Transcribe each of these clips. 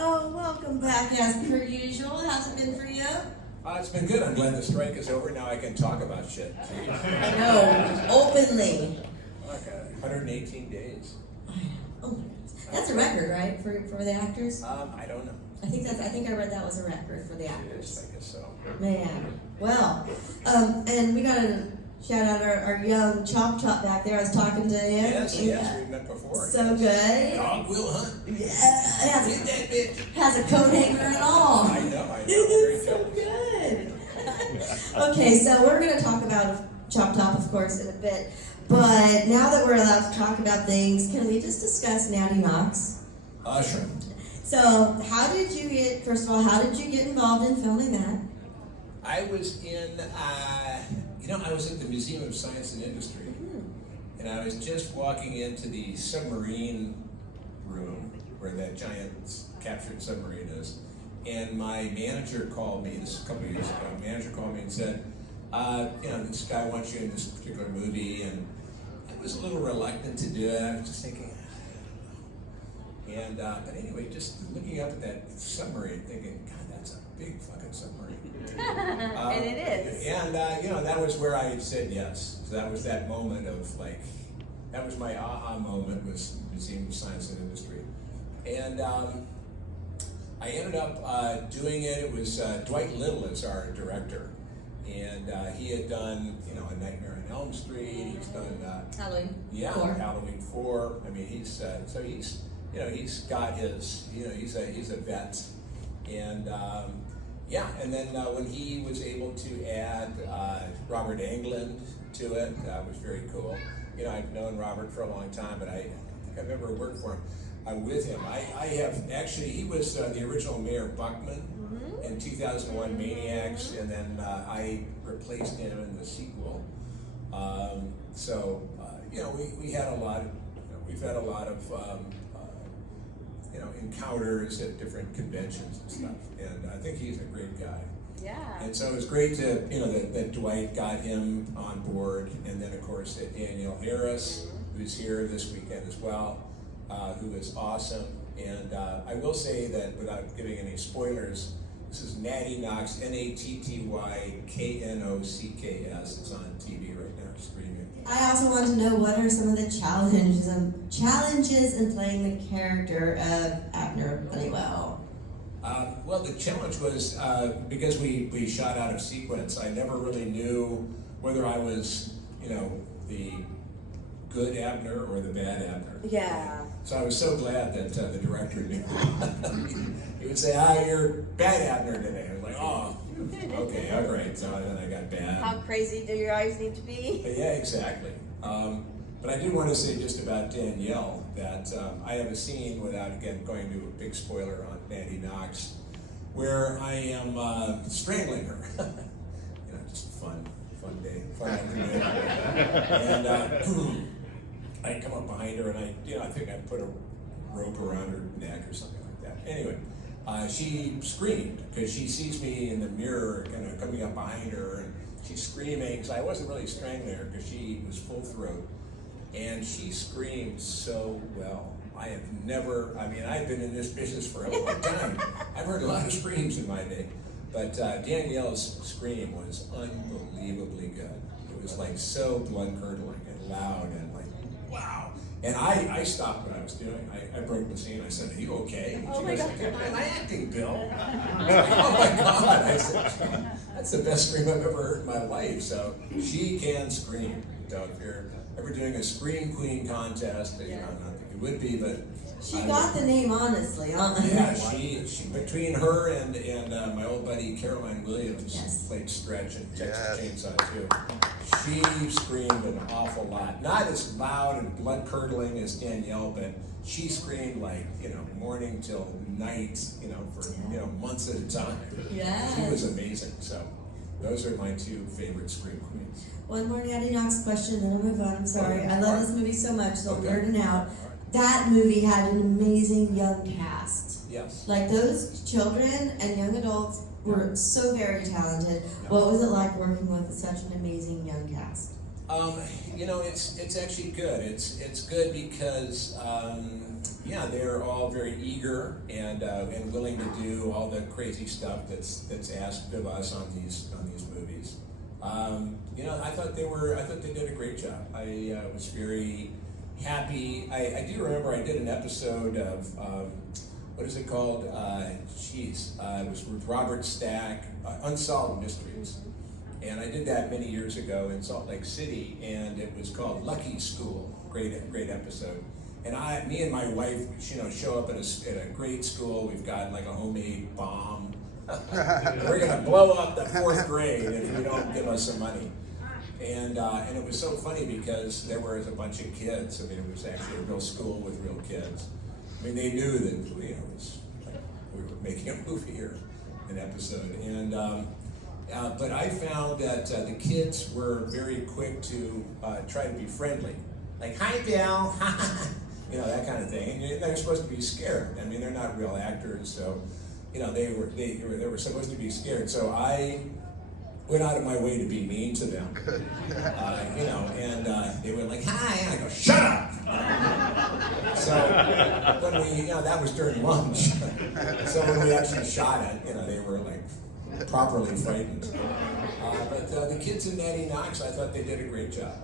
Oh, welcome back as per usual. How's it been for you? It's been good. I'm glad the strike is over. Now I can talk about shit. I know, openly. Like 118 days. Oh, that's a record, right, for the actors? I don't know. I think I read that was a record for the actors. I guess so. Man, well, and we got to shout out our young Chop back there. I was talking to him. Yes, we've met before. So good. Dog will hunt. Yeah, Get that bitch. has a coat hanger and all. I know. Very So jealous. good. Okay, so we're going to talk about Chop, of course, in a bit. But now that we're allowed to talk about things, can we just discuss Natty Knox? Sure. So, first of all, how did you get involved in filming that? I was I was at the Museum of Science and Industry, and I was just walking into the submarine room where that giant captured submarine is, and my manager called me, this is a couple of years ago, manager called me and said, this guy wants you in this particular movie, and I was a little reluctant to do it. I was just thinking, but anyway, just looking up at that submarine, thinking, God, that's a big fucking submarine. And it is. And that was where I said yes. So that was that moment of that was my aha moment, was Museum of Science and Industry. And I ended up doing it. It was Dwight Little is our director, and he had done A Nightmare on Elm Street. He's done Halloween. Yeah, 4. Halloween 4. I mean, he's he's got his he's a vet, and and then when he was able to add Robert Englund to it, was very cool. I've known Robert for a long time, but I don't think I've ever worked for him. With him, I have actually. He was the original Mayor Buckman in 2001 Maniacs, and then I replaced him in the sequel. We had a lot. We've had a lot of encounters at different conventions and stuff, and I think he's a great guy. Yeah. And so it was great to that Dwight got him on board, and then of course Danielle Harris, who's here this weekend as well, who is awesome. And I will say that without giving any spoilers, this is Natty Knox, Nattyknocks. It's on TV right now, streaming. I also want to know, what are some of the challenges in playing the character of Abner Honeywell? Well, the challenge was because we shot out of sequence. I never really knew whether I was, the good Abner or the bad Abner. Yeah. So I was so glad that the director knew. He would say, "You're bad Abner today." I was like, "Oh, okay, all right." So then I got bad. How crazy do your eyes need to be? Yeah, exactly. But I did want to say just about Danielle that I have a scene, without again going to a big spoiler on Natty Knox, where I am strangling her. Just a fun day, fun afternoon. And I come up behind her, and I think I put a rope around her neck or something like that. Anyway, she screamed because she sees me in the mirror, kind of coming up behind her, and she's screaming. So I wasn't really strangling her because she was full throat, and she screamed so well. I've been in this business for a long time. I've heard a lot of screams in my day, but Danielle's scream was unbelievably good. It was so blood-curdling and loud and wow. And I stopped what I was doing. I broke the scene. I said, "Are you okay?" And she goes, "I'm acting, Bill." I was like, "Oh my God." I said, "That's the best scream I've ever heard in my life." So she can scream. So if you're ever doing a Scream Queen contest, not that you would be, but she got the name, honestly. Yeah, she between her and my old buddy Caroline Williams, played Stretch in Texas Chainsaw too. She screamed an awful lot. Not as loud and blood-curdling as Danielle, but she screamed morning till night, for months at a time. Yeah. She was amazing. So those are my two favorite Scream Queens. One more Natty Knox question, then I'll move on. I'm sorry. I love this movie so much, so I'm nerding out. That movie had an amazing young cast. Yes. Those children and young adults were so very talented. What was it like working with such an amazing young cast? It's actually good. It's good because yeah, they're all very eager and willing to do all the crazy stuff that's asked of us on these movies. I thought they did a great job. I was very happy. I do remember I did an episode of what is it called? It was with Robert Stack, Unsolved Mysteries. And I did that many years ago in Salt Lake City, and it was called Lucky School. Great episode. And me and my wife, show up at a great school. We've got like a homemade bomb. We're gonna blow up the 4th grade if you don't give us some money. And it was so funny because there was a bunch of kids. I mean, it was actually a real school with real kids. I mean, they knew that it was like we were making a movie or an episode. And but I found that the kids were very quick to try to be friendly, like "Hi, Bill," that kind of thing. And they're supposed to be scared. I mean, they're not real actors, so they were supposed to be scared. So I went out of my way to be mean to them, and they were like, "Hi," and I go, "Shut up!" So when we, that was during lunch. So when we actually shot it, they were like properly frightened. But the kids in Natty Knox, I thought they did a great job.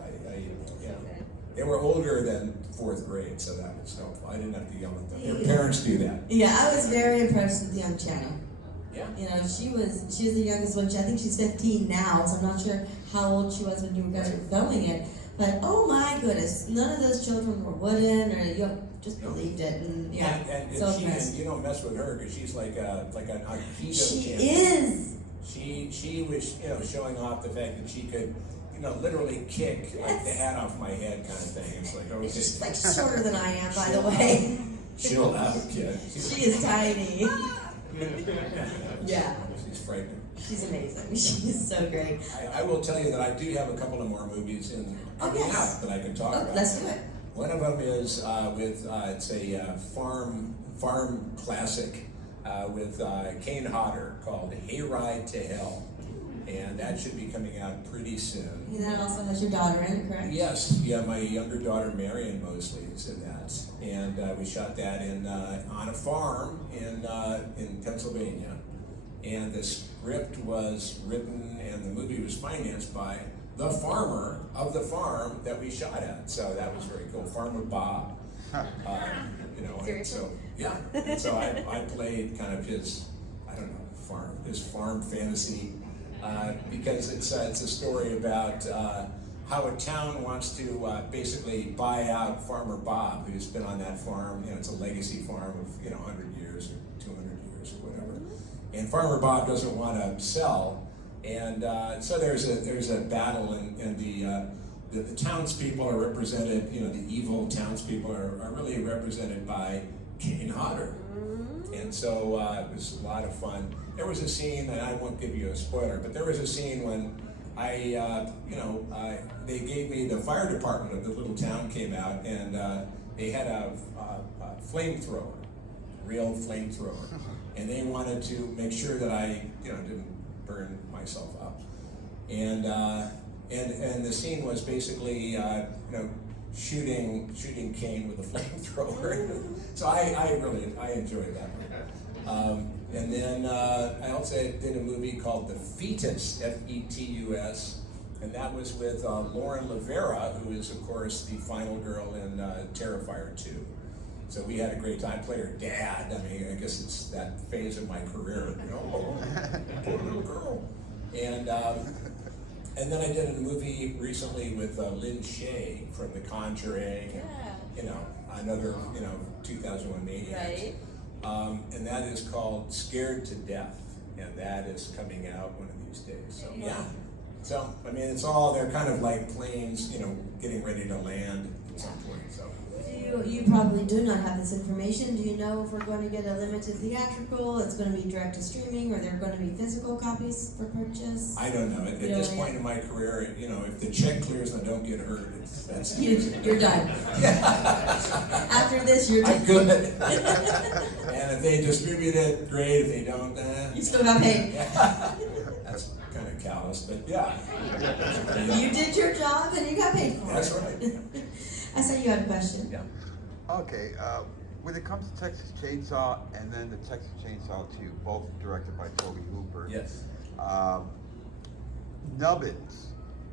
They were older than 4th grade, so that was helpful. I didn't have to yell at them. Their parents do that. Yeah, I was very impressed with young Channing. Yeah. She was the youngest one. I think she's 15 now, so I'm not sure how old she was when you guys were filming it. But oh my goodness, none of those children were wooden, or you just believed it, and and so you don't mess with her because she's like an Aikido She champion. is. She was showing off the fact that she could literally kick like the hat off my head kind of thing. It's like, okay. She's like shorter than I am, by the way. Chill out, kid. She is tiny. Yeah. She's frightening. She's amazing. She is so great. I will tell you that I do have a couple of more movies coming out that I can talk about. Let's do it. One of them is it's a farm classic with Kane Hodder called Hayride to Hell. And that should be coming out pretty soon. And that also has your daughter in it, correct? Yes, yeah, my younger daughter Marion Moseley is in that, and we shot that on a farm in Pennsylvania, and the script was written and the movie was financed by the farmer of the farm that we shot at. So that was very cool, Farmer Bob. And so yeah, and so I played kind of his farm fantasy. Because it's a story about how a town wants to basically buy out Farmer Bob, who's been on that farm. It's a legacy farm of 100 years or 200 years or whatever. And Farmer Bob doesn't want to sell, and so there's a battle, and the townspeople are represented. The evil townspeople are really represented by Kane Hodder. And so it was a lot of fun. There was a scene, and I won't give you a spoiler, but there was a scene when they gave me, the fire department of the little town came out, and they had a flamethrower, real flamethrower, and they wanted to make sure that I, didn't burn myself up. And the scene was basically, shooting Kane with a flamethrower. So I enjoyed that one. And then I also did a movie called The Fetus, Fetus, and that was with Lauren Rivera, who is, of course, the final girl in Terrifier 2. So we had a great time. I played her dad. I mean, I guess it's that phase of my career. Poor little girl. And then I did a movie recently with Lynn Shay from The Conjuring, another 2001 Maniac. Right. And that is called Scared to Death, and that is coming out one of these days. So yeah. So I mean, they're kind of like planes, getting ready to land at some point. So. You probably do not have this information. Do you know if we're going to get a limited theatrical, it's going to be direct to streaming, or there are going to be physical copies for purchase? I don't know. At this point in my career, if the check clears and I don't get hurt, that's you're done. After this, you're done. I'm good. And if they distribute it, great. If they don't, you still got paid. That's kind of callous, but yeah. You did your job and you got paid for it. That's right. I said you had a question. Yeah. Okay, when it comes to Texas Chainsaw and then the Texas Chainsaw 2, both directed by Toby Hooper. Yes. Nubbins.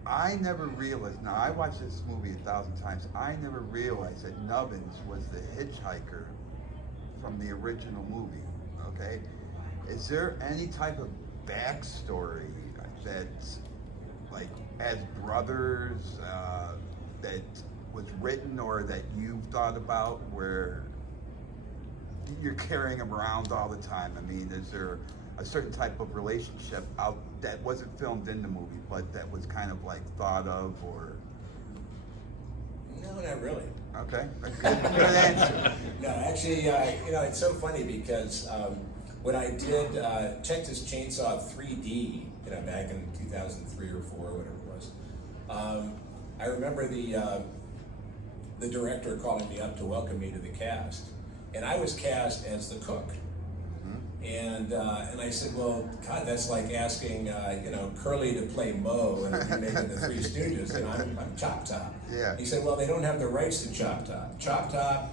I never realized, now I watched this movie 1,000 times, I never realized that Nubbins was the hitchhiker from the original movie, okay? Is there any type of backstory that's like as brothers that was written or that you've thought about where you're carrying them around all the time? I mean, is there a certain type of relationship out that wasn't filmed in the movie, but that was kind of like thought of, or? No, not really. Okay, good answer. No, actually, it's so funny because when I did Texas Chainsaw 3D, back in 2003 or 4, whatever it was, I remember the director calling me up to welcome me to the cast, and I was cast as the cook. And I said, well, God, that's like asking, Curly to play Moe and making the Three Stooges, and I'm Chop Top. Yeah. He said, well, they don't have the rights to Chop Top. Chop Top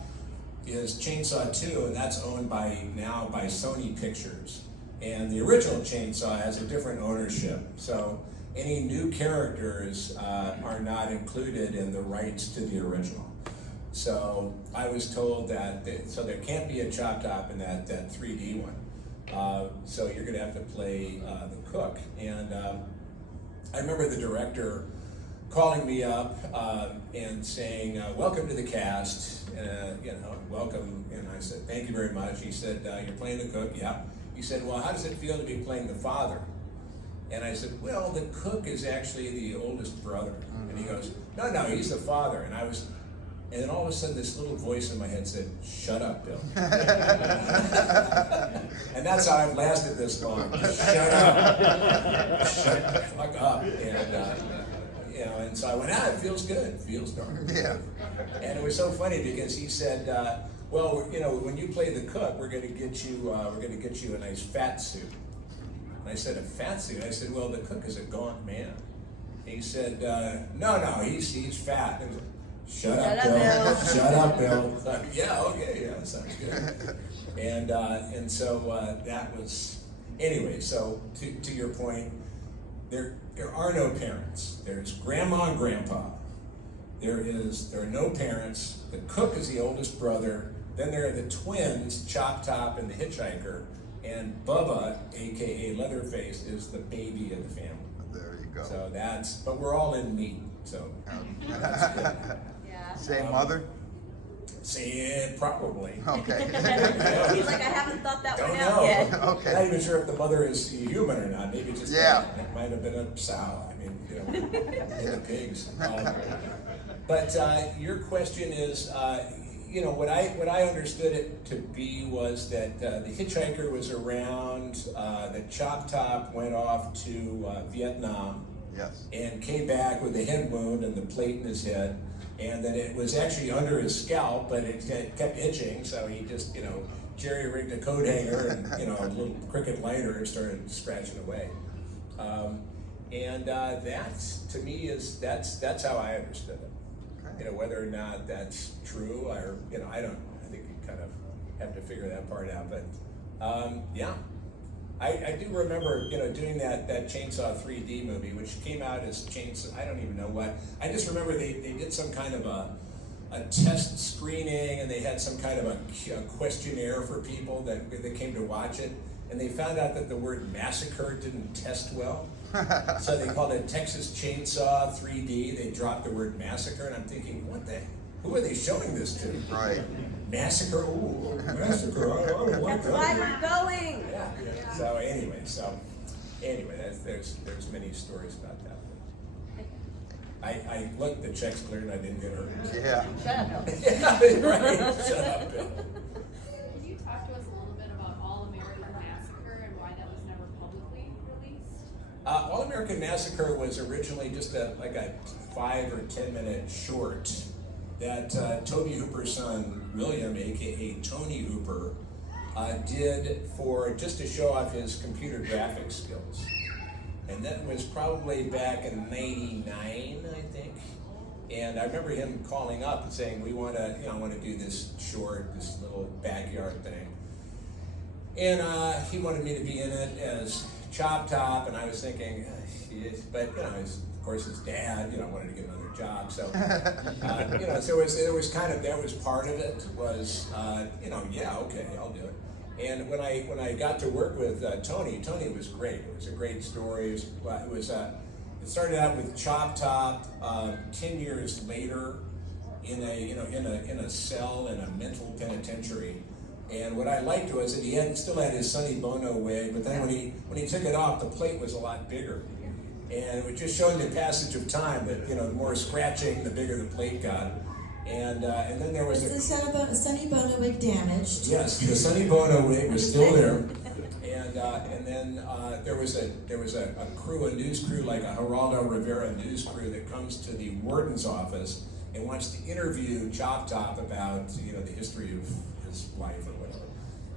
is Chainsaw 2, and that's owned now by Sony Pictures. And the original Chainsaw has a different ownership. So any new characters are not included in the rights to the original. So I was told that, so there can't be a Chop Top in that 3D one. So you're going to have to play the cook. And I remember the director calling me up and saying, welcome to the cast, welcome. And I said, thank you very much. He said, you're playing the cook? Yeah. He said, well, how does it feel to be playing the father? And I said, well, the cook is actually the oldest brother. And he goes, no, he's the father. And then all of a sudden, this little voice in my head said, shut up, Bill. And that's how I've lasted this long. Shut up. Shut the fuck up. And so I went, it feels good. It feels darn good. Yeah. And it was so funny because he said, well, when you play the cook, we're going to get you a nice fat suit. And I said, a fat suit? I said, well, the cook is a gaunt man. He said, no, he's fat. And Shut up, Bill. Shut up, Bill. Like, yeah, okay, yeah, sounds good. And so that was, anyway, so to your point, there are no parents. There's grandma and grandpa. There are no parents. The cook is the oldest brother. Then there are the twins, Chop Top and the Hitchhiker. And Bubba, aka Leatherface, is the baby of the family. There you go. So but we're all in meat, so that's good. Same mother? Probably. Okay. He's like, I haven't thought that Don't one know. out yet. Okay. Not even sure if the mother is human or not. Maybe just Yeah. It might have been a sow. I mean, the pigs. But your question is, what I understood it to be was that the Hitchhiker was around. That Chop Top went off to Vietnam. Yes. And came back with a head wound and the plate in his head. And that it was actually under his scalp, but it kept itching, so he just, jerry-rigged a coat hanger and, a little cricket lighter and started scratching away. That, to me, that's how I understood it. Okay. Whether or not that's true, or, I think you kind of have to figure that part out, but, yeah. I do remember, doing that Chainsaw 3D movie, which came out as Chainsaw, I don't even know what. I just remember they did some kind of a test screening, and they had some kind of a questionnaire for people that came to watch it, and they found out that the word massacre didn't test well. So they called it Texas Chainsaw 3D. They dropped the word massacre, and I'm thinking, who are they showing this to? Right. Massacre? Ooh, massacre. I don't want That's that. why we're going. Yeah. So anyway, there's many stories about that. I looked, the checks cleared, and I didn't get hurt. Yeah. Shut up, Bill. Yeah, right. Shut up, Bill. Could you talk to us a little bit about All American Massacre and why that was never publicly released? All American Massacre was originally just a 5 or 10 minute short that Toby Hooper's son, William, aka Tony Hooper, did just to show off his computer graphics skills. And that was probably back in '99, I think. And I remember him calling up and saying, we want to, I want to do this short, this little backyard thing. And he wanted me to be in it as Chop Top, and I was thinking, but of course his dad, wanted to get another job. So, so it was kind of, that was part of it. Was, yeah, okay, I'll do it. And when I got to work with Tony was great. It was a great story. It started out with Chop Top. 10 years later, in a cell in a mental penitentiary. And what I liked was that he still had his Sonny Bono wig, but then when he took it off, the plate was a lot bigger. And it just showed the passage of time that the more scratching, the bigger the plate got. And then there was the Sonny Bono wig damaged? Yes, the Sonny Bono wig was still there. And then there was a crew, a news crew, like a Geraldo Rivera news crew that comes to the warden's office and wants to interview Chop Top about the history of his life or whatever.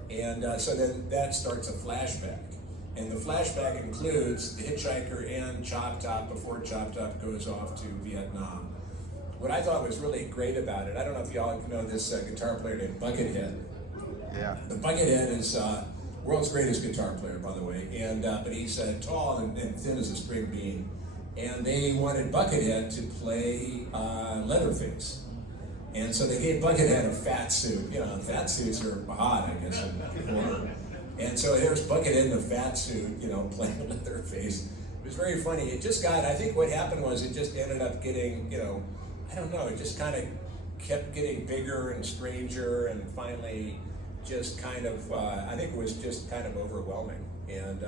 And so then that starts a flashback. And the flashback includes the hitchhiker and Chop Top before Chop Top goes off to Vietnam. What I thought was really great about it, I don't know if y'all know this guitar player named Buckethead. Yeah. The Buckethead is world's greatest guitar player, by the way, and but he's tall and thin as a spring bean. And they wanted Buckethead to play Leatherface. And so they gave Buckethead a fat suit. Fat suits are hot, I guess, in horror. And so there's Buckethead in a fat suit, playing Leatherface. It was very funny. It just got, I think what happened was it just ended up getting, I don't know, it just kind of kept getting bigger and stranger, and finally just kind of, I think it was just kind of overwhelming. And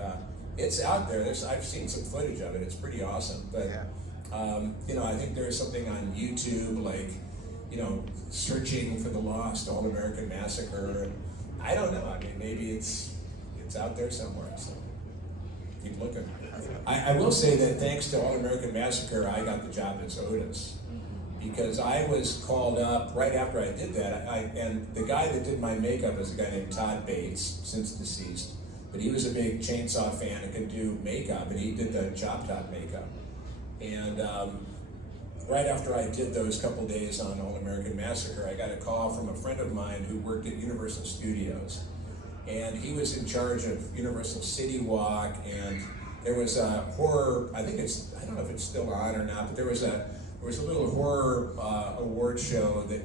it's out there. I've seen some footage of it. It's pretty awesome. But, I think there's something on YouTube, like, searching for the lost All-American Massacre. And I don't know. I mean, maybe it's out there somewhere. So keep looking. I will say that thanks to All-American Massacre, I got the job as Otis. Because I was called up right after I did that, and the guy that did my makeup is a guy named Todd Bates, since deceased, but he was a big Chainsaw fan and could do makeup, and he did the Chop Top makeup. And right after I did those couple days on All-American Massacre, I got a call from a friend of mine who worked at Universal Studios, and he was in charge of Universal City Walk, and there was a horror, I don't know if it's still on or not, but there was a little horror award show that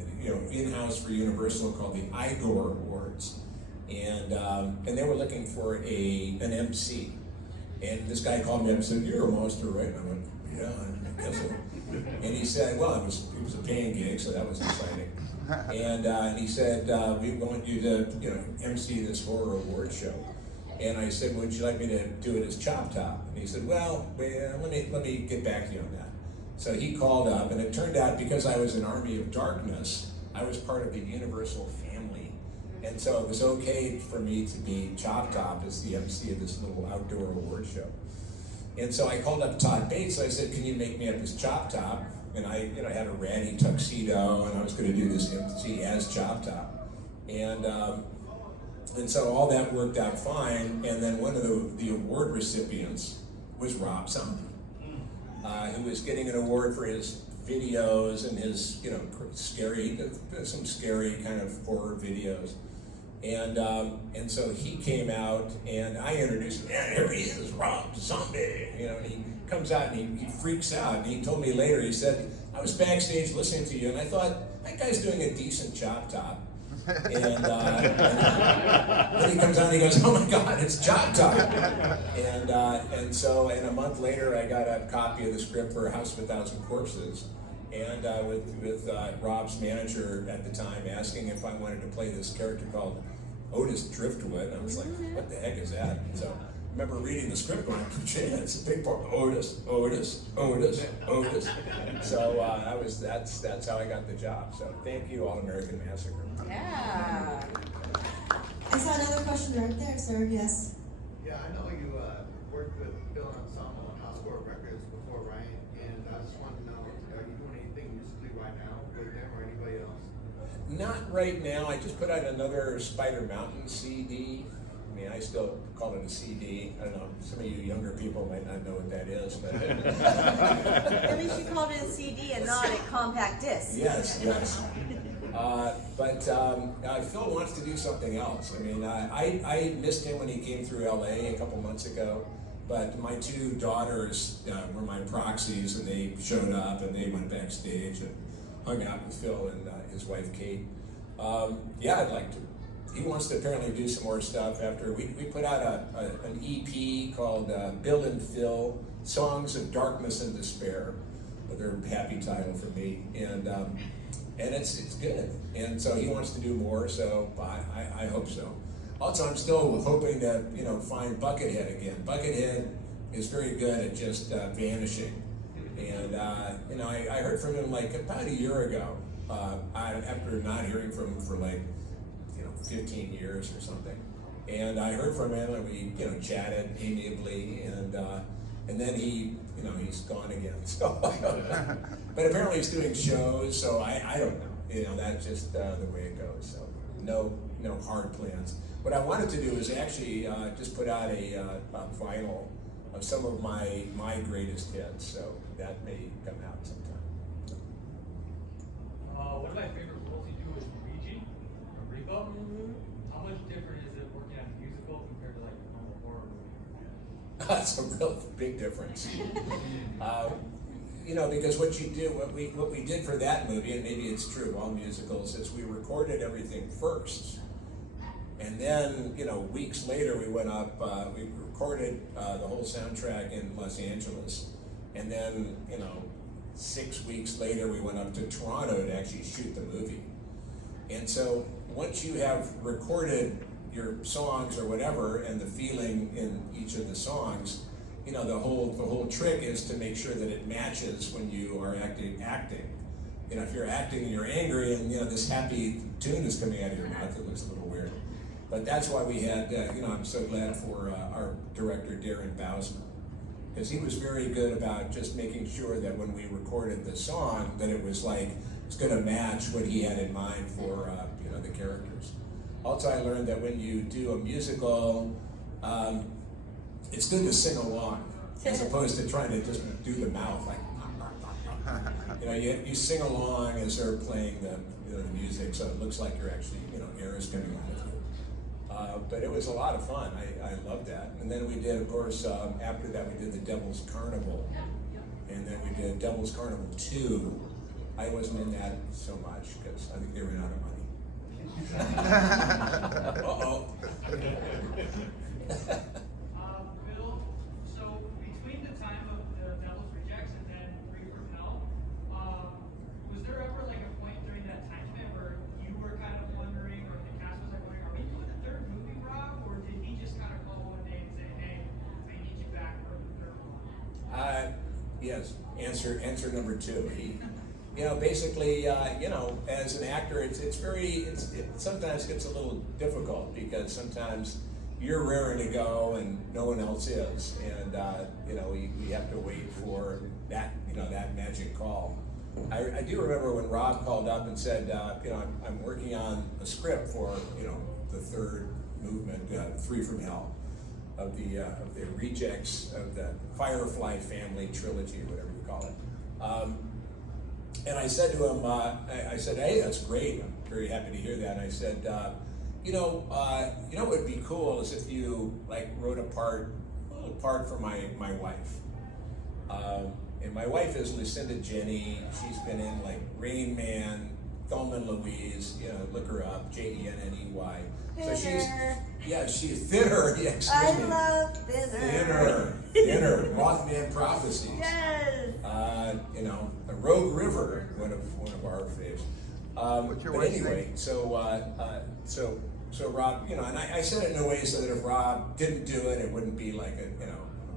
in-house for Universal called the Igor Awards, and they were looking for an MC, and this guy called me up and said, "You're a monster, right?" And I went, "Yeah, I guess so." And he said, "Well, it was a paying gig, so that was exciting." And he said, "We want you to MC this horror award show." And I said, "Would you like me to do it as Chop Top?" And he said, "Well, let me get back to you on that." So he called up, and it turned out because I was an Army of Darkness, I was part of the Universal family. And so it was okay for me to be Chop Top as the MC of this little outdoor award show. And so I called up Todd Bates, I said, "Can you make me up as Chop Top?" And I had a ratty tuxedo, and I was going to do this MC as Chop Top. And so all that worked out fine, and then one of the award recipients was Rob Zombie. Who was getting an award for his videos and his, some scary kind of horror videos. And so he came out, and I introduced him. "Yeah, here he is, Rob Zombie." And he comes out and he freaks out. And he told me later, he said, "I was backstage listening to you, and I thought, that guy's doing a decent Chop Top." And then he comes out and he goes, "Oh my God, it's Chop Top." And so a month later, I got a copy of the script for House of a Thousand Corpses, and with Rob's manager at the time asking if I wanted to play this character called Otis Driftwood. I was like, "What the heck is that?" And so I remember reading the script going, "Gee, that's a big part. Otis, Otis, Otis, Otis." So that's how I got the job. So thank you, All-American Massacre. Yeah. I saw another question right there, sir. Yes. Yeah, I know you worked with Bill Ensemble on House Court Records before, right? And I just wanted to know, are you doing anything musically right now with them or anybody else? Not right now. I just put out another Spider Mountain CD mean, I still call it a CD. I don't know, some of you younger people might not know what that is, but. At least you called it a CD and not a compact disc. Yes, yes. But Phil wants to do something else. I mean, I missed him when he came through LA a couple months ago, but my two daughters were my proxies, and they showed up and they went backstage and hung out with Phil and his wife Kate. Yeah, I'd like to. He wants to apparently do some more stuff after we put out an EP called Bill and Phil, Songs of Darkness and Despair, another happy title for me, and it's good. And so he wants to do more, so I hope so. Also, I'm still hoping to find Buckethead again. Buckethead is very good at just vanishing, and I heard from him like about a year ago. After not hearing from him for like 15 years or something, and I heard from him, and we chatted amiably, and then he's gone again. So, but apparently he's doing shows, so I don't know. That's just the way it goes. So no hard plans. What I wanted to do is actually just put out a vinyl of some of my greatest hits. So that may come out sometime. One of my favorite roles you do is Luigi, or Rico. How much different is it working on a musical compared to like a normal horror movie? That's a real big difference. Because what we did for that movie, and maybe it's true, all musicals, is we recorded everything first. And then, weeks later we went up, we recorded the whole soundtrack in Los Angeles. And then, 6 weeks later we went up to Toronto to actually shoot the movie. And so once you have recorded your songs or whatever and the feeling in each of the songs, the whole trick is to make sure that it matches when you are acting. If you're acting and you're angry and this happy tune is coming out of your mouth, it looks a little weird. But that's why we had, I'm so glad for our director Darren Bousman, because he was very good about just making sure that when we recorded the song, that it was like it's going to match what he had in mind for the characters. Also, I learned that when you do a musical, it's good to sing along as opposed to trying to just do the mouth like. You sing along as they're playing the music, so it looks like you're actually air is coming out of you. But it was a lot of fun. I loved that. And then we did, of course, after that we did the Devil's Carnival, and then we did Devil's Carnival 2. I wasn't in that so much because I think they ran out of money. Uh-oh. Bill, so between the time of the Devil's Rejects and then Free from Hell, was there ever like a point during that time span where you were kind of wondering, or the cast was like wondering, are we doing a third movie, Rob? Or did he just kind of call one day and say, hey, I need you back for the third one? Yes, answer number 2. He, basically, as an actor, it sometimes gets a little difficult because sometimes you're raring to go and no one else is, and we have to wait for that that magic call. I do remember when Rob called up and said, I'm working on a script for the third movement, Free from Hell, of the rejects of the Firefly family trilogy, or whatever you call it. And I said to him, I said, hey, that's great. I'm very happy to hear that. And I said, what would be cool is if you wrote a little part for my wife. And my wife is Lucinda Jenny. She's been in Rain Man, Thelma and Louise. Look her up, Jenney. So she's Thinner. Yeah, excuse me. I love Thinner. Thinner. Mothman Prophecies. Yes. The Rogue River, one of our faves. What's your But wife's anyway, name? so Rob, and I said it in a way so that if Rob didn't do it, it wouldn't be like it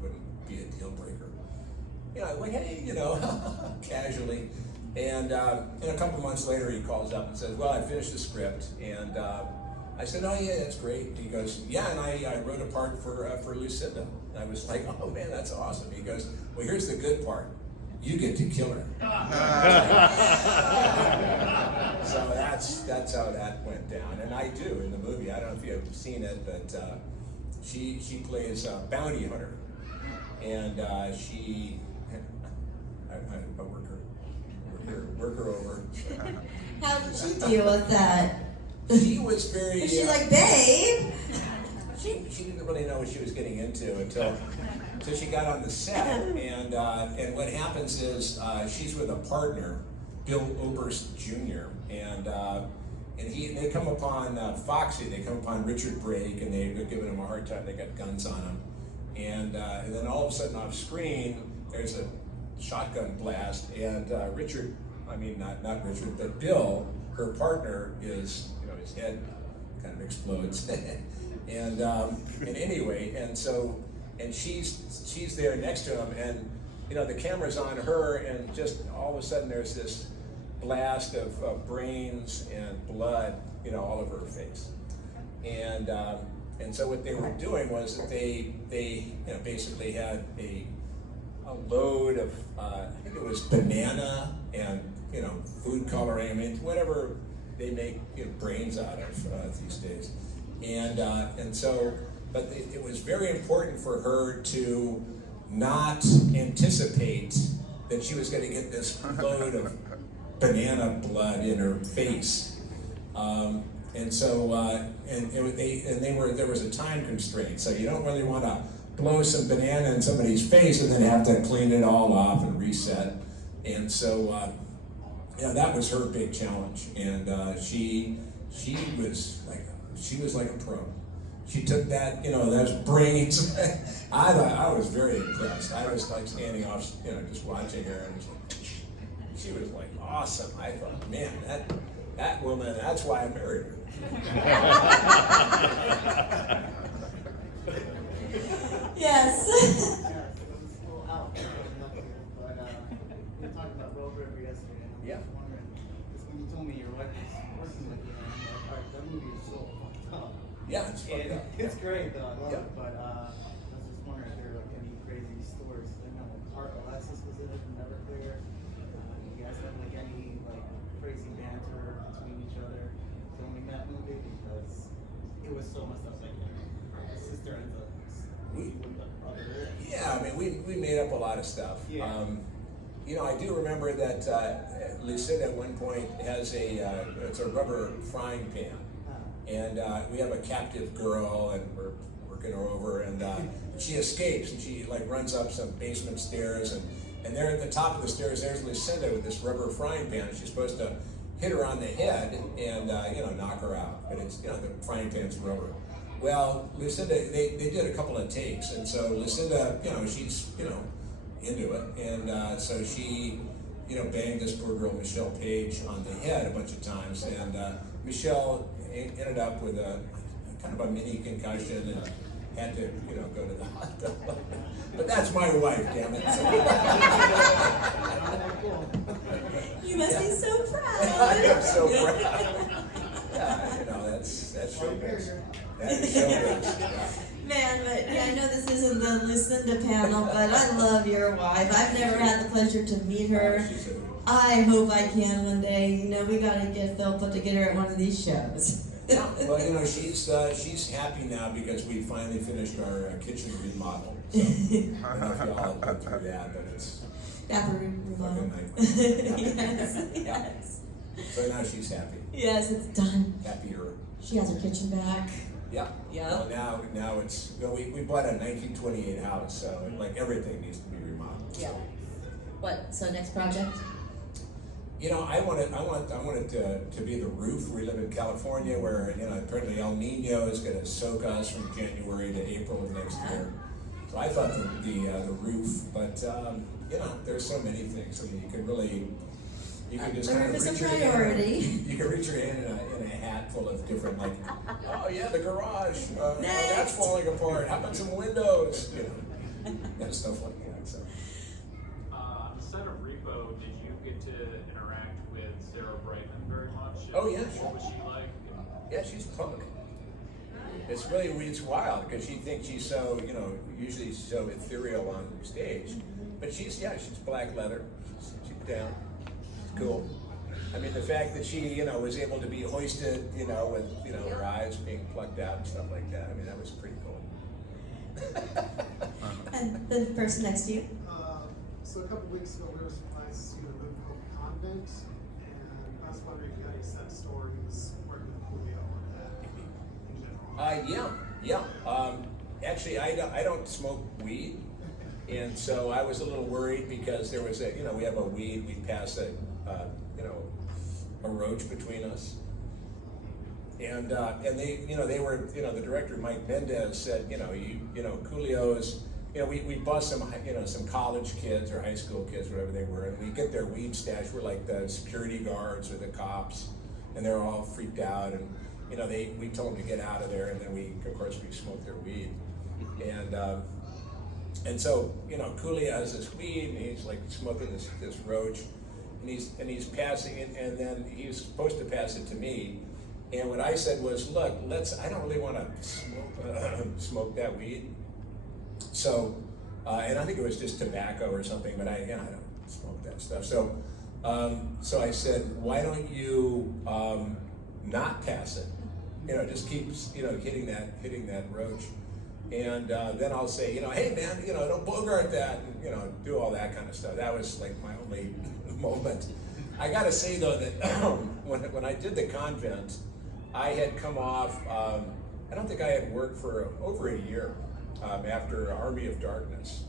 wouldn't be a deal breaker. Hey, casually. And a couple months later, he calls up and says, well, I finished the script, and I said, oh yeah, that's great. He goes, yeah, and I wrote a part for Lucinda. And I was like, oh man, that's awesome. He goes, well, here's the good part. You get to kill her. So that's how that went down. And I do in the movie. I don't know if you have seen it, but she plays a bounty hunter, and she I work her over. How did she deal with that? She was very. Was she like, babe? She didn't really know what she was getting into until she got on the set, and what happens is she's with a partner, Bill Oberst Jr. and they come upon Foxy. They come upon Richard Brake, and they're giving him a hard time. They got guns on him, and then all of a sudden off screen there's a shotgun blast, and not Richard, but Bill, her partner, is his head kind of explodes, and anyway, and she's there next to him, and the camera's on her, and just all of a sudden there's this blast of brains and blood, all over her face, and so what they were doing was that they basically had a load of I think it was banana and food coloring, whatever they make brains out of these days, and so, but it was very important for her to not anticipate that she was going to get this load of banana blood in her face, and so there was a time constraint, so you don't really want to blow some banana in somebody's face and then have to clean it all off and reset, and so that was her big challenge, and she was like a pro. She took that, those brains. I was very impressed. I was like standing off, just watching her, and she was like awesome. I thought, man, that woman, that's why I married her. Yes. We were talking about Road River yesterday, and I was wondering, because when you told me your wife was working with you, and I'm like, all right, that movie is so fucked up. Yeah, it's fucked up. It's great though, I love Yeah. it, but I was just wondering if there were like any crazy stories. I know Art Alexis was in it from Everclear. You guys have like any like crazy banter between each other filming that movie, because it was so messed up. Like the sister ends up with the brother. Yeah, we made up a lot of stuff. Yeah. I do remember that Lucinda at one point has it's a rubber frying pan, and we have a captive girl, and we're working her over, and she escapes, and she like runs up some basement stairs, and there at the top of the stairs, there's Lucinda with this rubber frying pan, and she's supposed to hit her on the head and knock her out, but it's the frying pan's rubber. Well, Lucinda, they did a couple of takes, and so Lucinda, she's into it, and so she banged this poor girl Michelle Page on the head a bunch of times, and Michelle ended up with a kind of a mini concussion and had to go to the hospital. But that's my wife, damn it. You must be so proud. I am so proud. Yeah, that's showbiz. That is showbiz. Yeah. Man, but I know this isn't the Lucinda panel, but I love your wife. I've never had the pleasure to meet her. She's a I hope I can one day. We gotta get Phil put together at one of these shows. Yeah, well, she's happy now because we finally finished our kitchen remodel. So I don't know if y'all went through that, but it's Dapper fucking remote. nightmare. Yes. So now she's happy, Yes, it's done. happier. She has her kitchen back. Yeah. Yeah. Well, now it's we bought a 1928 house, so like everything needs to be remodeled. So. Yeah. What? So next project? I want it to be the roof. We live in California, where apparently El Nino is going to soak us from January to April of next year. So I thought the roof, but there's so many things. You can just The kind of roof is a reach your hand. You You can reach your hand in a hat full of different oh yeah, the garage. That's falling apart. How about some windows? And stuff like that. So. On the set of Repo, did you get to interact with Sarah Brightman very much? Oh, yeah, sure. What was she like? Yeah, she's punk. It's wild because she thinks she's so, usually so ethereal on stage. But she's black leather. She's down. It's cool. The fact that she, was able to be hoisted, with, her eyes being plucked out and stuff like that. That was pretty cool. And the person next to you. So a couple weeks ago, we were surprised to see the movie called Convent, and I was wondering if you had any set stories working with Julio on that in general. Yeah. Actually, I don't smoke weed, and so I was a little worried because there was we have a weed, we pass a roach between us. And they were, the director, Mike Mendez, said, Coolio's, we bust some college kids or high school kids, whatever they were, and we get their weed stash. We're like the security guards or the cops, and they're all freaked out, and we told them to get out of there, and then we smoked their weed, and so Coolio has this weed, and he's like smoking this roach, and he's passing it, and then he's supposed to pass it to me. And what I said was, look, I don't really want to smoke that weed. So, and I think it was just tobacco or something, but I don't smoke that stuff. So I said, why don't you not pass it? Just keep, hitting that roach. And then I'll say, hey man, don't bogart that, and, do all that kind of stuff. That was like my only moment. I gotta say though that when I did the Convent, I had come off, I don't think I had worked for over a year after Army of Darkness.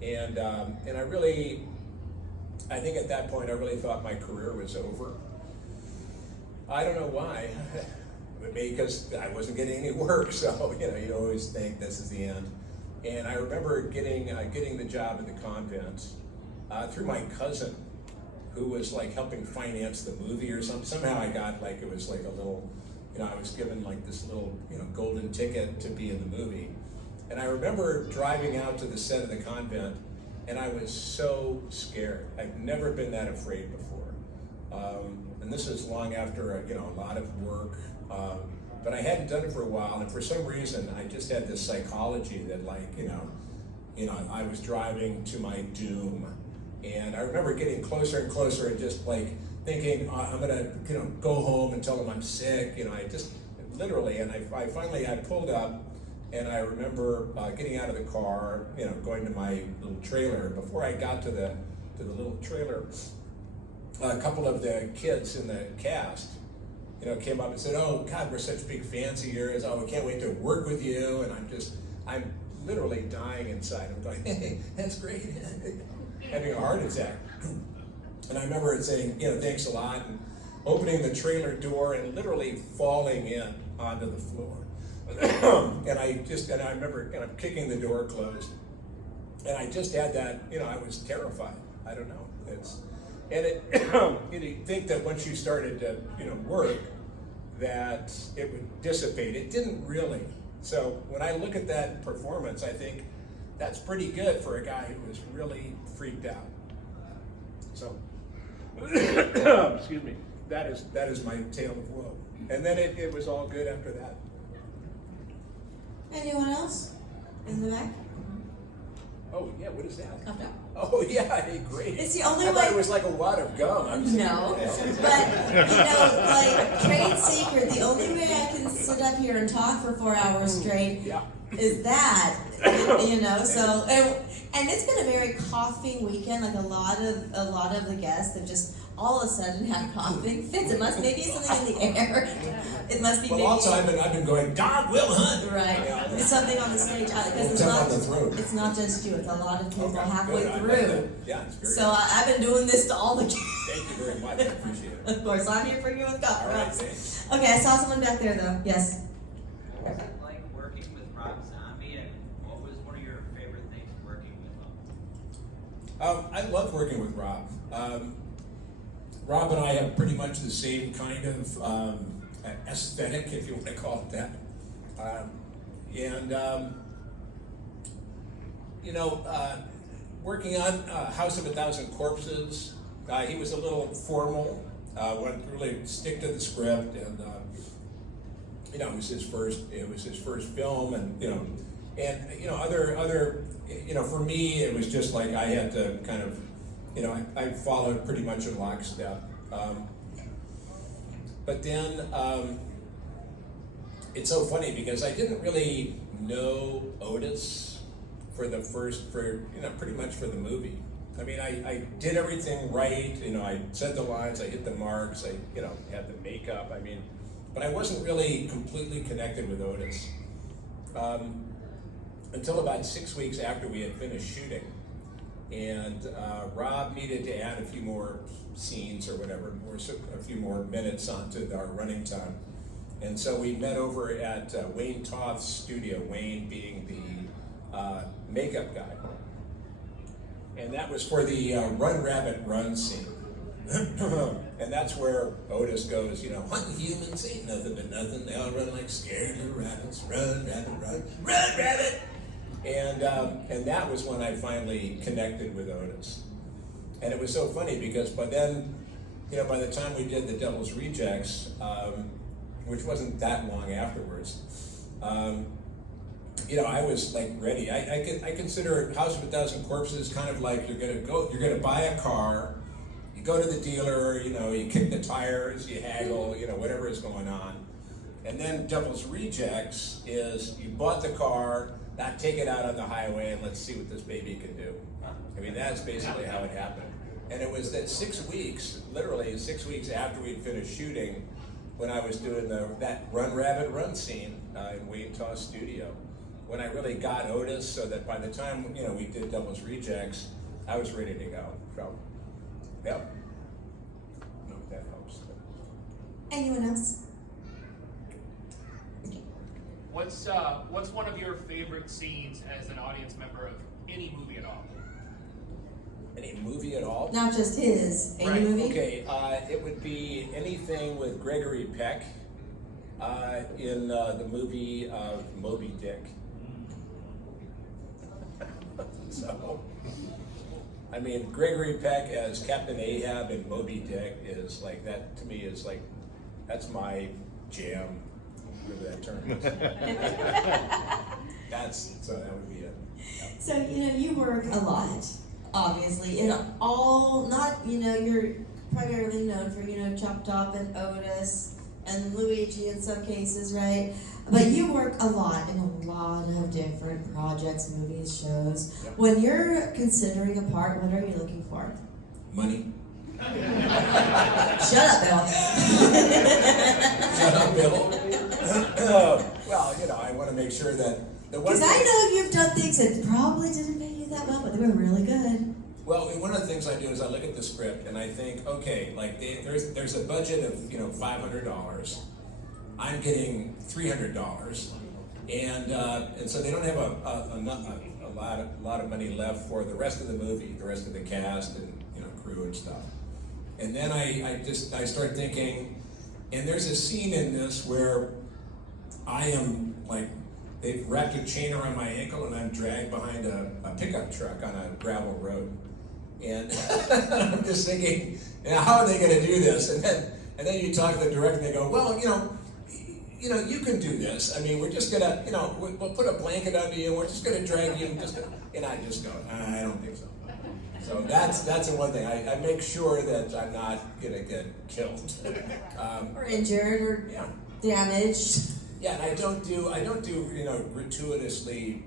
And I think at that point I really thought my career was over. I don't know why, because I wasn't getting any work, so you always think this is the end. And I remember getting the job at the Convent through my cousin, who was like helping finance the movie or something. Somehow I got it was like a little, I was given like this little, golden ticket to be in the movie. And I remember driving out to the set of the Convent, and I was so scared. I've never been that afraid before. And this was long after, a lot of work. But I hadn't done it for a while, and for some reason, I just had this psychology that I was driving to my doom. And I remember getting closer and closer and just like thinking, I'm gonna, go home and tell them I'm sick. I just literally, and I finally pulled up, and I remember getting out of the car, going to my little trailer. Before I got to the little trailer, a couple of the kids in the cast, came up and said, "Oh God, we're such big fans of yours. Oh, we can't wait to work with you." And I'm literally dying inside. I'm going, "Hey, that's great." Having a heart attack. And I remember it saying, "Thanks a lot," and opening the trailer door and literally falling in onto the floor. and I remember kind of kicking the door closed. And I just had that, I was terrified. I don't know. You'd think that once you started to, work, that it would dissipate. It didn't really. So when I look at that performance, I think that's pretty good for a guy who was really freaked out. So, excuse me. That is my tale of woe. And then it was all good after that. Anyone else? In the back? Oh yeah, what is that? Coughed up. Oh yeah, great. It's the only I thought way. it was like a wad of gum. No, but like trade secret, the only way I can sit up here and talk for 4 hours straight is that, So and it's been a very coughing weekend. Like a lot of the guests have just all of a sudden had coughing fits. It must maybe it's something in the air. It must be. Well, maybe, also I've been going, God will hunt. Right. Yeah. It's something on the stage because it's not just you. It's a lot of people halfway good. through. Yeah, it's very. So I've been doing this to all the kids. Thank you very much. I appreciate it. Of course, I'm here for you with God. All right, thanks. Okay, I saw someone back there though. Yes. What was it like working with Rob Zombie, and what was one of your favorite things working with him? I love working with Rob. Rob and I have pretty much the same kind of aesthetic, if you want to call it that. Working on House of a Thousand Corpses, he was a little formal, wouldn't really stick to the script, and it was his first film, and other for me it was just like I had to kind of I followed pretty much in lockstep. But then it's so funny because I didn't really know Otis for pretty much for the movie. I mean, I did everything right. I said the lines, I hit the marks, I had the makeup. I mean, but I wasn't really completely connected with Otis until about 6 weeks after we had finished shooting. And Rob needed to add a few more scenes or whatever, or a few more minutes onto our running time. And so we met over at Wayne Toth's studio, Wayne being the makeup guy. And that was for the Run Rabbit Run scene. And that's where Otis goes, hunting humans ain't nothing but nothing. They all run like scared little rabbits. Run, rabbit, run. Run, rabbit! And that was when I finally connected with Otis. And it was so funny because by then, by the time we did The Devil's Rejects, which wasn't that long afterwards, I was like ready. I consider House of a Thousand Corpses kind of like you're gonna buy a car, you go to the dealer, you kick the tires, you haggle, whatever is going on. And then Devil's Rejects is you bought the car, now take it out on the highway and let's see what this baby can do. I mean, that's basically how it happened. And it was that 6 weeks, literally 6 weeks after we'd finished shooting, when I was doing that Run Rabbit Run scene in Wayne Toth's studio, when I really got Otis, so that by the time we did Devil's Rejects, I was ready to go. So, yep. No, that helps. Anyone else? What's one of your favorite scenes as an audience member of any movie at all? Any movie at all? Not just his. Any Right. movie? Okay, it would be anything with Gregory Peck in the movie of Moby Dick. So, I mean, Gregory Peck as Captain Ahab in Moby Dick is like, that to me is like, that's my jam, whatever that term is. So that would be it. Yeah. So, you work a lot, obviously, in all, not, you're primarily known for, Chop Top and Otis and Luigi in some cases, right? But you work a lot in a lot of different projects, movies, shows. Yep. When you're considering a part, what are you looking for? Money. Shut up, Bill. Shut up, Bill. Well, I want to make sure that the one. Because I know you've done things that probably didn't pay you that well, but they were really good. Well, one of the things I do is I look at the script and I think, okay, like there's a budget of $500. I'm getting $300, and so they don't have a lot of money left for the rest of the movie, the rest of the cast and crew and stuff. And then I start thinking, and there's a scene in this where I am like, they've wrapped a chain around my ankle and I'm dragged behind a pickup truck on a gravel road. And I'm just thinking, how are they going to do this? And then you talk to the director and they go, well, you can do this. I mean, we're just going to, we'll put a blanket under you and we're just going to drag you. And I just go, I don't think so. So that's the one thing. I make sure that I'm not going to get killed. Or injured or damaged. Yeah, and I don't do gratuitously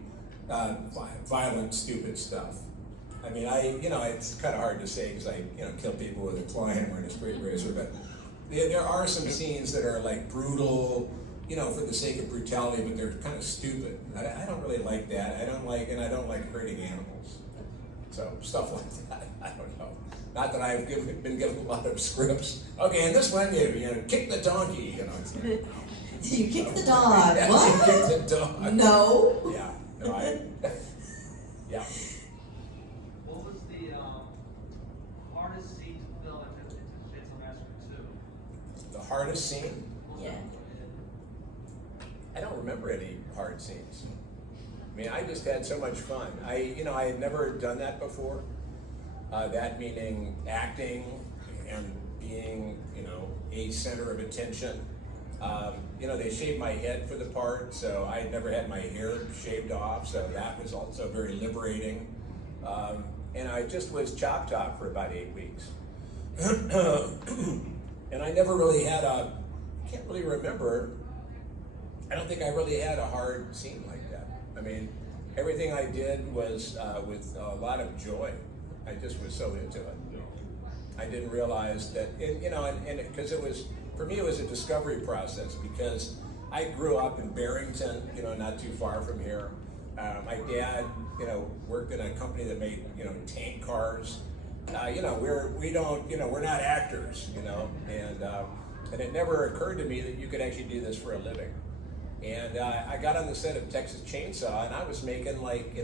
violent, stupid stuff. I mean, it's kind of hard to say because I, kill people with a claw hammer and a straight razor, but there are some scenes that are like brutal, for the sake of brutality, but they're kind of stupid. I don't really like that. I don't like hurting animals. So stuff like that. I don't know. Not that I've been given a lot of scripts. Okay, and this one, kick the donkey. You kick the dog. Yeah, What? Kick the dog. No. Yeah. No, yeah. What was the hardest scene to film in Chainsaw Massacre 2? The hardest scene? Yeah. I don't remember any hard scenes. I mean, I just had so much fun. I had never done that before. That meaning acting and being, a center of attention. They shaved my head for the part, so I had never had my hair shaved off, so that was also very liberating. And I just was Chop Top for about 8 weeks. And I never really had I can't really remember. I don't think I really had a hard scene like that. I mean, everything I did was with a lot of joy. I just was so into it. I didn't realize that, and because it was, for me, it was a discovery process, because I grew up in Barrington, not too far from here. My dad, worked in a company that made, tank cars. We're not actors, and it never occurred to me that you could actually do this for a living. And I got on the set of Texas Chainsaw, and I was making like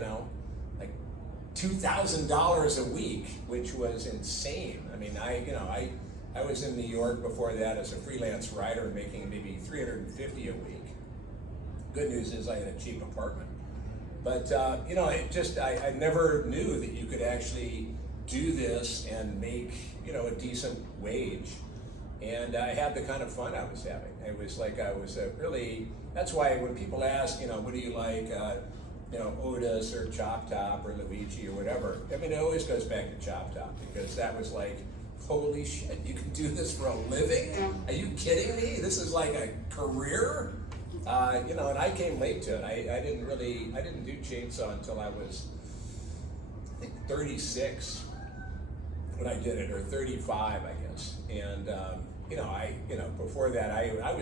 $2,000 a week, which was insane. I mean, I was in New York before that as a freelance writer, making maybe $350 a week. Good news is I had a cheap apartment. But, I never knew that you could actually do this and make, a decent wage. And I had the kind of fun I was having. It was like I was really, that's why when people ask, what do you like, Otis or Chop Top or Luigi or whatever, I mean, it always goes back to Chop Top, because that was like, holy shit, you can do this for a living? Are you kidding me? This is like a career? And I came late to it. I didn't do Chainsaw until I was, I think, 36 when I did it, or 35, I guess. And, before that, I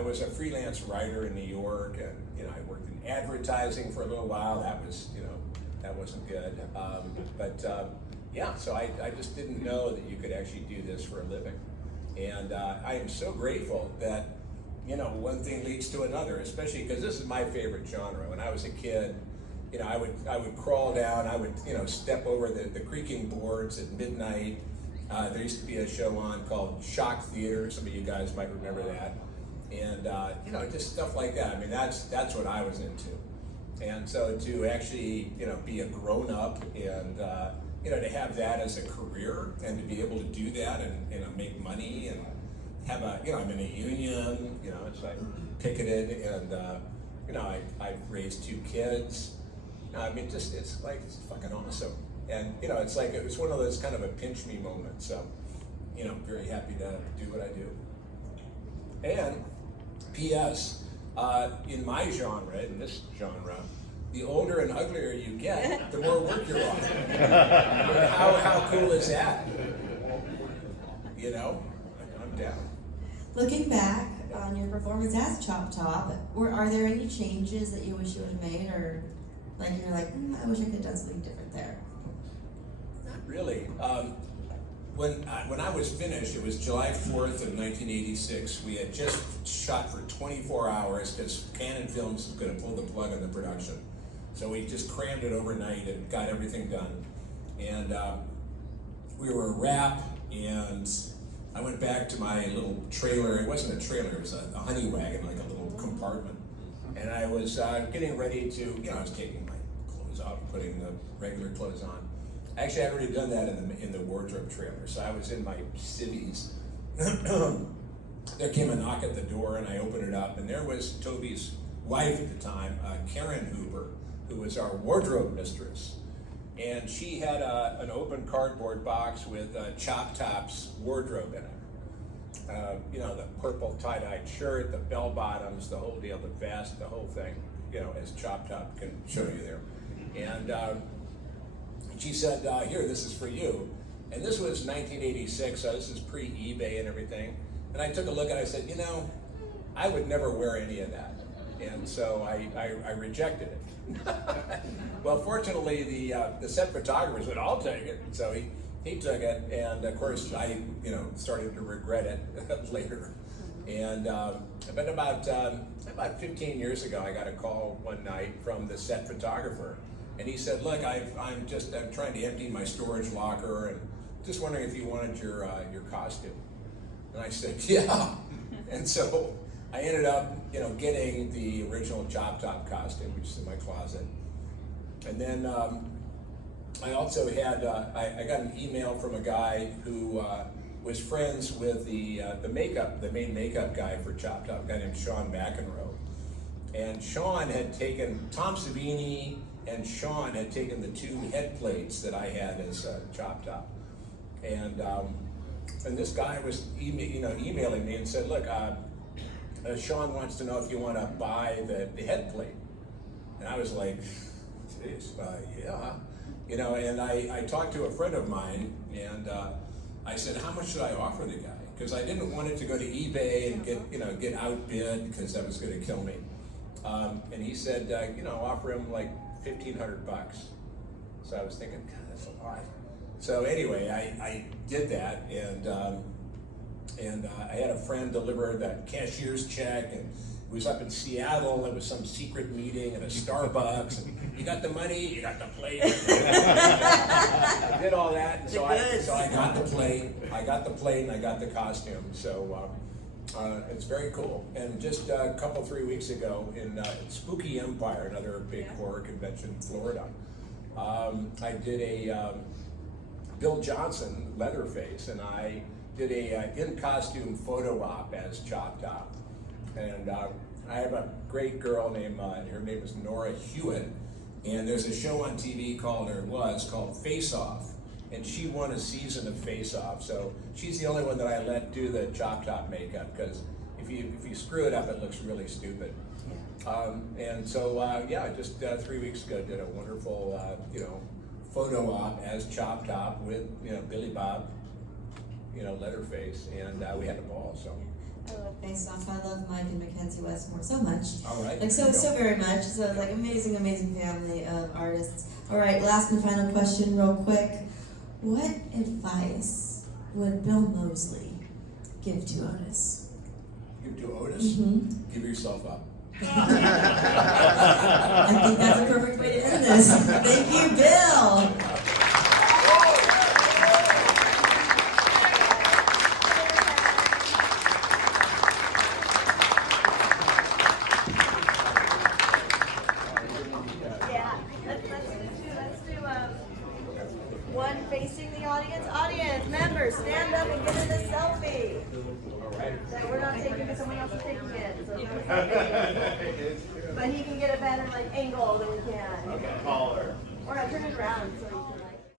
was a freelance writer in New York, and, I worked in advertising for a little while. That was, that wasn't good. So I just didn't know that you could actually do this for a living. And I am so grateful that, one thing leads to another, especially because this is my favorite genre. When I was a kid, I would crawl down, I would, step over the creaking boards at midnight. There used to be a show on called Shock Theater. Some of you guys might remember that. And, just stuff like that. I mean, that's what I was into. And so to actually, be a grown up and, to have that as a career and to be able to do that and, make money and have I'm in a union, it's like picketed, and, I've raised 2 kids. I mean, it's fucking awesome. And, it's like, it was one of those kind of a pinch me moments. So, very happy to do what I do. And P.S., in my genre, in this genre, the older and uglier you get, the more work you're on. How cool is that? I'm down. Looking back on your performance as Chop Top, are there any changes that you wish you would have made, or like you're like, I wish I could have done something different there? Not really. When I was finished, it was July 4th of 1986. We had just shot for 24 hours because Canon Films was going to pull the plug on the production. So we just crammed it overnight and got everything done. And we were a wrap, and I went back to my little trailer. It wasn't a trailer, it was a honey wagon, like a little compartment. And I was getting ready to, I was taking my clothes off, putting the regular clothes on. Actually, I'd already done that in the wardrobe trailer. So I was in my civvies. There came a knock at the door, and I opened it up, and there was Toby's wife at the time, Karen Hooper, who was our wardrobe mistress. And she had an open cardboard box with Chop Top's wardrobe in it. The purple tie-dyed shirt, the bell bottoms, the whole deal, the vest, the whole thing, as Chop Top can show you there. And she said, here, this is for you. And this was 1986, so this is pre-eBay and everything. And I took a look and I said, I would never wear any of that. And so I rejected it. Well, fortunately, the set photographer said, I'll take it. So he took it, and of course, I started to regret it later. And but about 15 years ago, I got a call one night from the set photographer, and he said, look, I'm trying to empty my storage locker, and just wondering if you wanted your costume. And I said, yeah. And so I ended up, getting the original Chop Top costume, which is in my closet. And then I also had, I got an email from a guy who was friends with the main makeup guy for Chop Top, a guy named Sean McEnroe. And Sean had taken, Tom Savini and Sean had taken the 2 head plates that I had as Chop Top. And this guy was emailing me and said, look, Sean wants to know if you want to buy the head plate. And I was like, geez, yeah. You know, and I talked to a friend of mine, and I said, how much should I offer the guy? Because I didn't want it to go to eBay and get outbid, because that was going to kill me. And he said, offer him like $1,500. So I was thinking, God, that's a lot. So anyway, I did that, and I had a friend deliver that cashier's check, and it was up in Seattle. It was some secret meeting at a Starbucks. And you got the money, you got the plate. I did all that, and so I got the plate. I got the plate, and I got the costume. So it's very cool. And just a couple, 3 weeks ago in Spooky Empire, another big horror convention in Florida, I did a Bill Johnson Leatherface, and I did a in-costume photo op as Chop Top. And I have a great girl named, her name is Nora Hewitt, and there's a show on TV called Face Off, and she won a season of Face Off. So she's the only one that I let do the Chop Top makeup, because if you screw it up, it looks really stupid. And so just 3 weeks ago, did a wonderful photo op as Chop Top with Billy Bob, Leatherface, and we had a ball. So. I love Face Off. I love Mike and Mackenzie Westmore so much. All right. Like so very much. So like amazing family of artists. All right, last and final question, real quick. What advice would Bill Moseley give to Otis? Give to Otis? Mm-hmm. Give yourself up. I think that's a perfect way to end this. Thank you, Bill. One facing the audience. Audience members, stand up and get in the selfie. That we're not taking it, someone else is taking it. So but he can get a better angle than we can. Okay, taller. Or turn it around so you can.